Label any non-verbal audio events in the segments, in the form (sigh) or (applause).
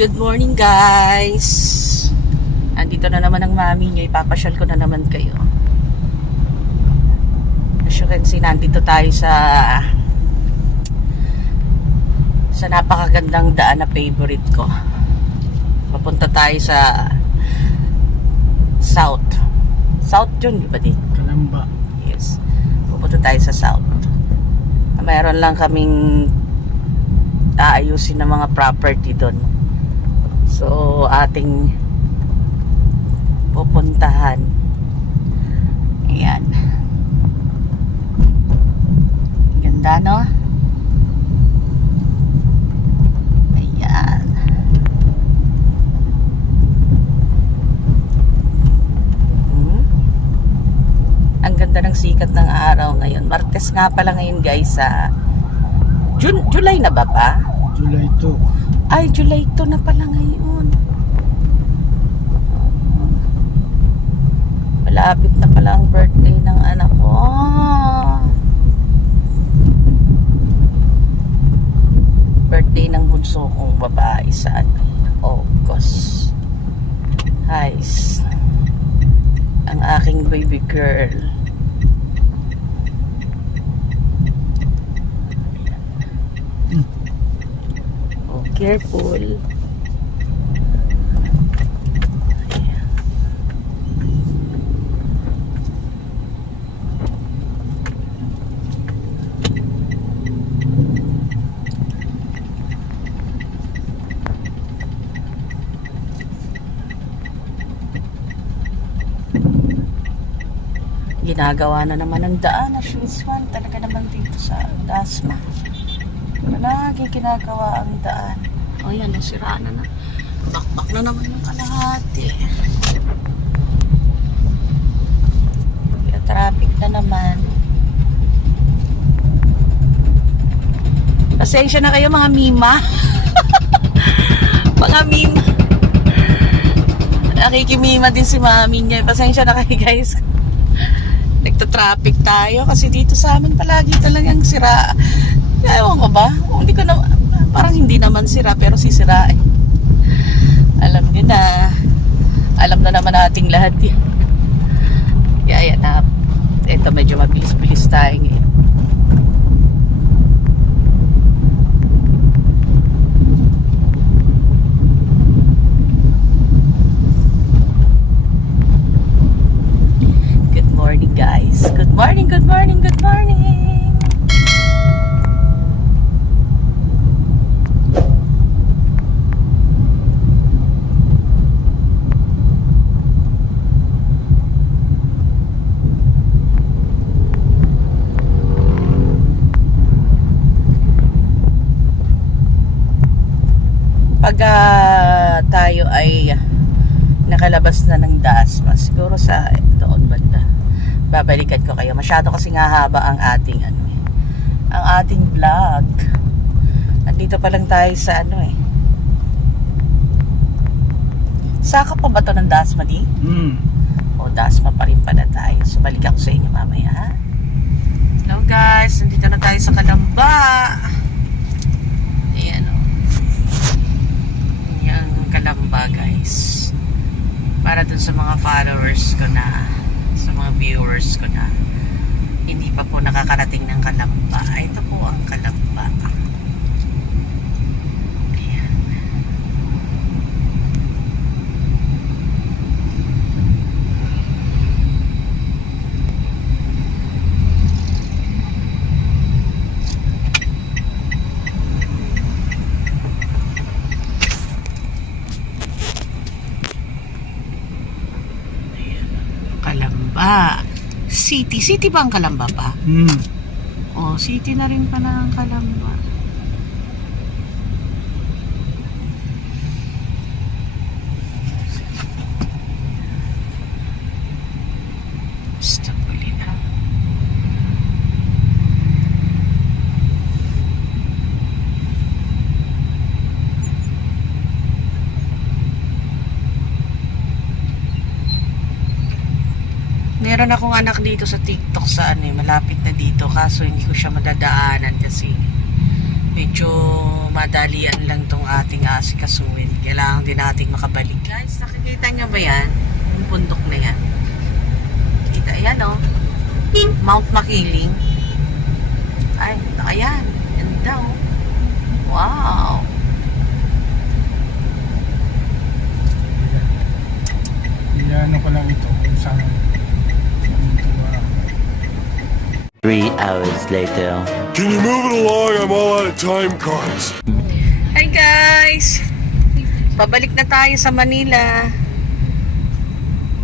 Good morning guys! Andito na naman ang mami niyo. Ipapasyal ko na naman kayo. As you can see, nandito tayo sa sa napakagandang daan na favorite ko. Papunta tayo sa South. South yun, di ba di? Kalamba. Yes. Pupunta tayo sa South. Mayroon lang kaming aayusin ng mga property doon. So, ating pupuntahan. Ayan. Ganda, no? Ayan. Hmm? Ang ganda ng sikat ng araw ngayon. Martes nga pala ngayon guys sa June, July na ba pa? July 2. Ay, July 2 na pala ngayon. Malapit na pala ang birthday ng anak ko. Birthday ng bunso kong babae sa ano, August. Highs. Ang aking baby girl. Oh, careful. Ayan. Ginagawa na naman ang daan na Swan talaga naman dito sa Dasma. Lagi ginagawa ang daan. O yan, nasira na na. Bakbak na naman yung kalahati. Kaya traffic na naman. Pasensya na kayo mga mima. (laughs) mga mima. Nakikimima din si mami niya. Pasensya na kayo guys. Nagta-traffic tayo kasi dito sa amin palagi talagang sira. Ewan ko ba? Hindi ko na, parang hindi naman sira pero sisira eh. Alam nyo na. Alam na naman nating lahat yan. Kaya yan na. Ito medyo mabilis-bilis tayo ngayon. Good morning guys. Good morning, good morning, good morning. Pag ah, tayo ay nakalabas na ng dasma siguro sa doon banda babalikan ko kayo. Masyado kasi nga haba ang ating ano eh, ang ating vlog. Nandito pa lang tayo sa ano eh. Saka pa ba to ng dasma di? Hmm. o dasma pa rin pala tayo. So balik ako sa inyo mamaya ha? Hello guys. Nandito na tayo sa Kalamba ayan o yung Kalamba guys para dun sa mga followers ko na sa mga viewers ko na hindi pa po nakakarating ng Kalamba ito po ang Kalamba ayan Kalamba City City ba ang Kalamba pa? Hmm. Oh, city na rin pala ang Kalamba. Basta huli na. Meron akong anak dito sa TikTok sa ano eh, malapit na dito kaso hindi ko siya madadaanan kasi medyo madalian lang tong ating asikasuin. Kailangan din nating makabalik. Guys, nakikita nyo ba yan? Yung bundok na yan. Kita yan, oh. Mount Makiling. Ay, ayan. Ganda, oh. Wow. Iyan ko lang ito kung saan. Saan ito ba? Three hours later. Can you move it along? I'm all out of time cards. Hi guys! Pabalik na tayo sa Manila.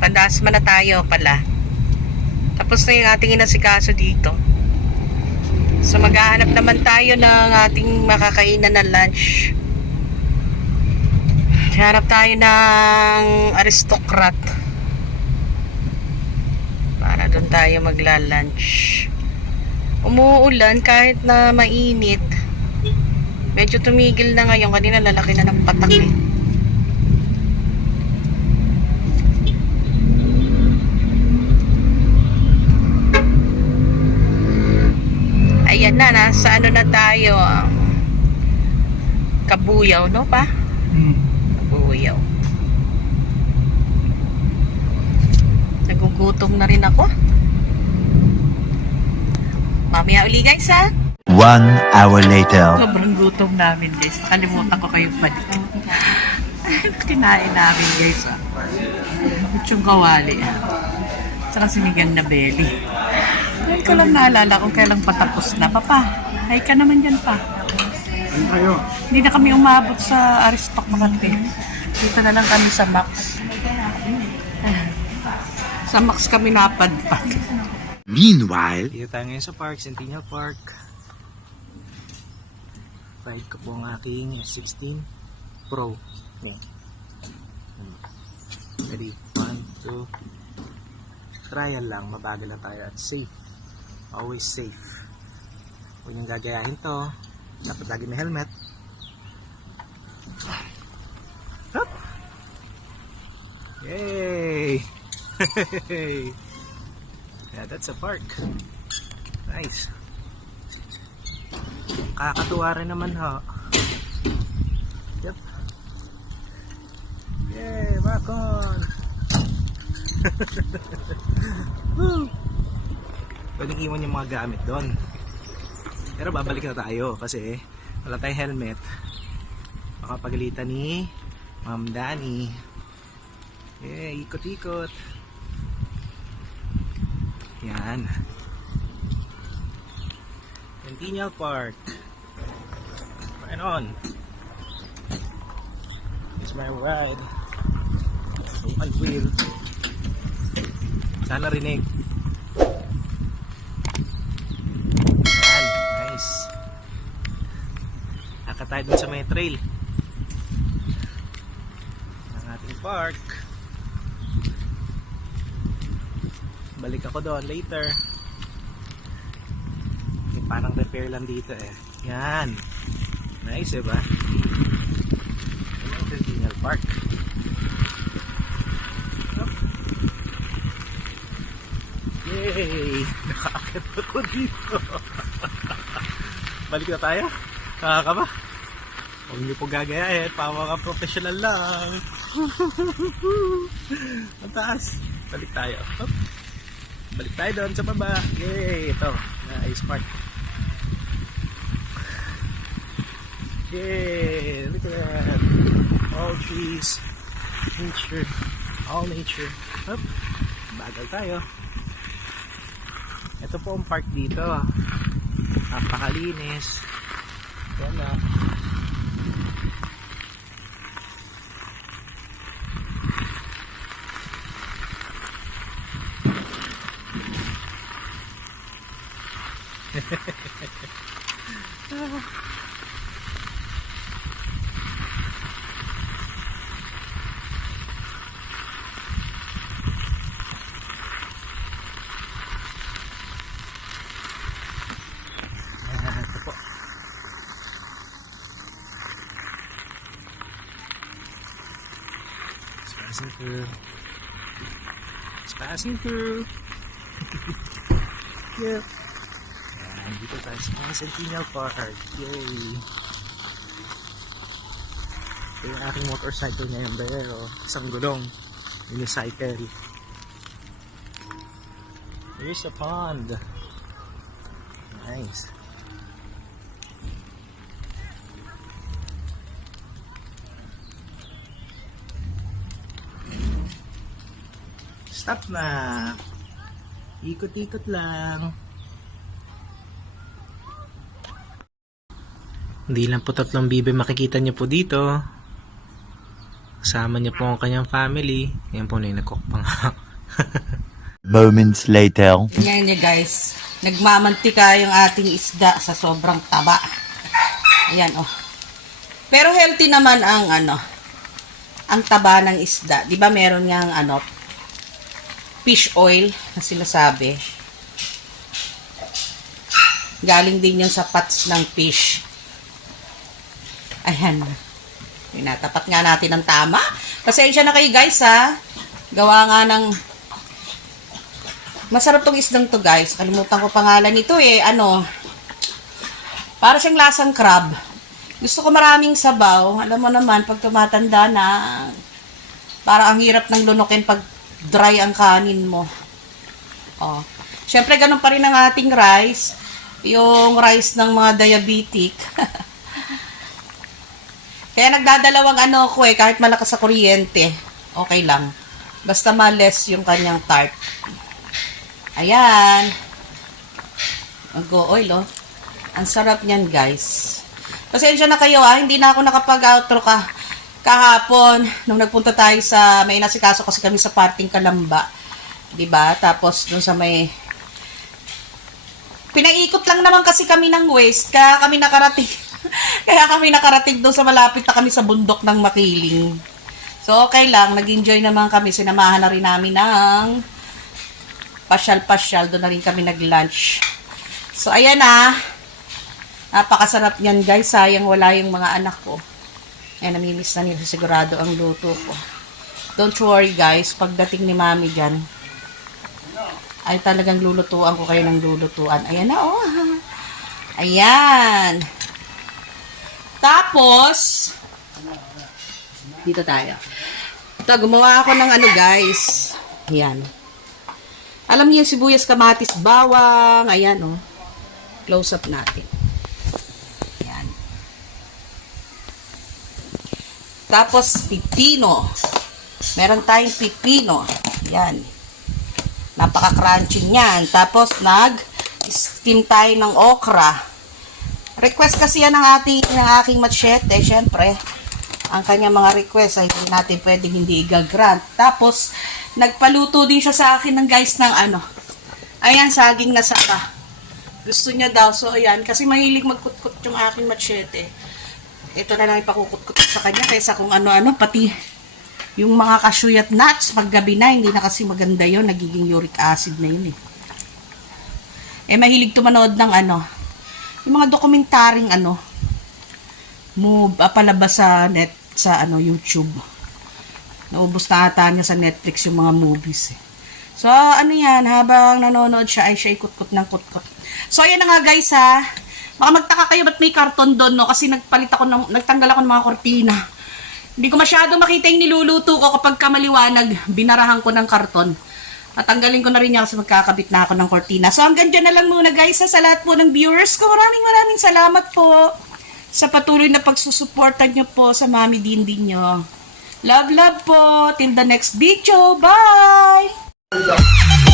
Pandasma na tayo pala. Tapos na yung ating inasikaso dito. So maghahanap naman tayo ng ating makakainan na lunch. Hanap tayo ng aristocrat. Para doon tayo magla-lunch. Umuulan kahit na mainit. Medyo tumigil na ngayon. Kanina lalaki na ng patak eh. Ayan na, nasa ano na tayo. ah, Kabuyaw, no pa? Hmm. Kabuyaw. Nagugutom na rin ako. Mamaya uli guys ha. One hour later. Sobrang gutom namin guys. Nakalimutan ko kayong balik. (laughs) Kinain namin guys. Ah. Kutsong kawali. Ah. Tsaka sinigang na belly. Ngayon ko lang naalala kung kailang patapos na. Papa, hay ka naman dyan pa. Ano kayo? Hindi na kami umabot sa Aristoc Makati. Dito na lang kami sa Max. Sa Max kami napadpad. Meanwhile, Dito tayo ngayon sa park, Centennial Park. Ride ko po ang aking S16 Pro. Yan. Ready? One, two. Trial lang, mabagal lang tayo at safe. Always safe. Huwag niyong gagayahin to. Dapat lagi may helmet. Hup! Yay! (laughs) Yeah, that's a park. Nice. Kakatuwa rin naman ho. Yep. Yay, back on! (laughs) Woo! Pwedeng iwan yung mga gamit doon. Pero babalik na tayo kasi wala tayong helmet. Baka pagalitan ni Ma'am Dani. Yay, ikot-ikot. Yan. Centennial Park. Right on. It's my ride. One wheel. Sana rinig. Yan. Nice. Naka tayo dun sa may trail. Ang ating park. Balik ako doon later. May parang repair lang dito eh. Yan. Nice eh ba? Ang Centennial Park. Yay! Nakakit ako dito. (laughs) Balik na tayo. Kaka ba? Huwag niyo po gagayahin. Pa mga professional lang. (laughs) Ang taas. Balik tayo. Hop. Balik tayo doon sa baba. Yay! Ito. Nice park. Yay! Look at that. All trees. Nature. All nature. Hop. Bagal tayo. Ito po ang park dito. Napakalinis. Wala. Ayan, ito po. It's passing through. It's passing through. yep. Ayan. Nandito tayo sa mga Centennial Park. Yay! Ito yung aking motorcycle ngayon pero isang gulong. Unicycle. Here's a pond. Nice. Stop na. Ikot-ikot lang. Hindi lang po tatlong bibe makikita niyo po dito. Kasama niyo po ang kanyang family. Yan po na yung nagkukpang. Moments later. Yan niya guys. Nagmamantika yung ating isda sa sobrang taba. Ayan oh. Pero healthy naman ang ano, ang taba ng isda. 'Di ba meron ngang ano, fish oil na sinasabi. Galing din yung sa pats ng fish. Ayan. Tinatapat nga natin ng tama. Pasensya na kayo guys ha. Gawa nga ng Masarap tong isdang to guys. Kalimutan ko pangalan nito eh. Ano? Para siyang lasang crab. Gusto ko maraming sabaw. Alam mo naman, pag tumatanda na, para ang hirap ng lunukin pag dry ang kanin mo. Oh. Siyempre, ganun pa rin ang ating rice. Yung rice ng mga diabetic. (laughs) Kaya nagdadalawang ano ko eh, kahit malakas sa kuryente. Okay lang. Basta ma-less yung kanyang tart. Ayan. Mag-oil, oh. Ang sarap niyan, guys. Pasensya na kayo, ah. Hindi na ako nakapag-outro ka kahapon nung nagpunta tayo sa may nasikaso kasi kami sa parting Kalamba. 'Di ba? Tapos dun sa may Pinaikot lang naman kasi kami ng west, kaya kami nakarating. (laughs) kaya kami nakarating doon sa malapit na kami sa bundok ng Makiling. So, okay lang. Nag-enjoy naman kami. Sinamahan na rin namin ng pasyal-pasyal. Doon na rin kami nag-lunch. So, ayan na. Napakasarap yan, guys. Sayang wala yung mga anak ko. Ayan, namimiss na nila sigurado ang luto ko. Don't worry, guys. Pagdating ni mami dyan, ay talagang lulutuan ko kayo ng lulutuan. Ayan na, oh. (laughs) Ayan. Tapos, dito tayo. Ito, gumawa ako ng ano, guys. Ayan. Alam niyo yung sibuyas, kamatis, bawang. Ayan, oh. Close up natin. Ayan. Tapos, pipino. Meron tayong pipino. Ayan. Napaka-crunchy niyan. Tapos, nag-steam tayo ng okra. Request kasi yan ng, ating, ng aking machete. Siyempre, ang kanya mga request ay hindi natin pwedeng hindi i-grant. Tapos, nagpaluto din siya sa akin ng guys ng ano. Ayan, saging na saka. Gusto niya daw. So, ayan. Kasi mahilig magkutkut yung aking machete. Ito na lang ipakukutkut sa kanya kaysa kung ano-ano. Pati yung mga cashew at nuts, paggabi na, hindi na kasi maganda yon Nagiging uric acid na yun eh. Eh, mahilig tumanood ng ano, yung mga dokumentaring ano, move, ah, palabas sa net, sa ano, YouTube. Naubos na ata niya sa Netflix yung mga movies eh. So, ano yan, habang nanonood siya, ay siya ikut-kut ng kut-kut. So, ayan na nga guys ha. Baka magtaka kayo ba't may karton doon, no? Kasi nagpalit ako, ng, nagtanggal ako ng mga kortina. Hindi ko masyado makita yung niluluto ko kapag kamaliwanag, binarahan ko ng karton. Tatanggalin ko na rin niya kasi magkakabit na ako ng kortina. So hanggang dyan na lang muna guys sa lahat po ng viewers ko. Maraming maraming salamat po sa patuloy na pagsusuporta nyo po sa Mami Dindin nyo. Love, love po. Till the next video. Bye!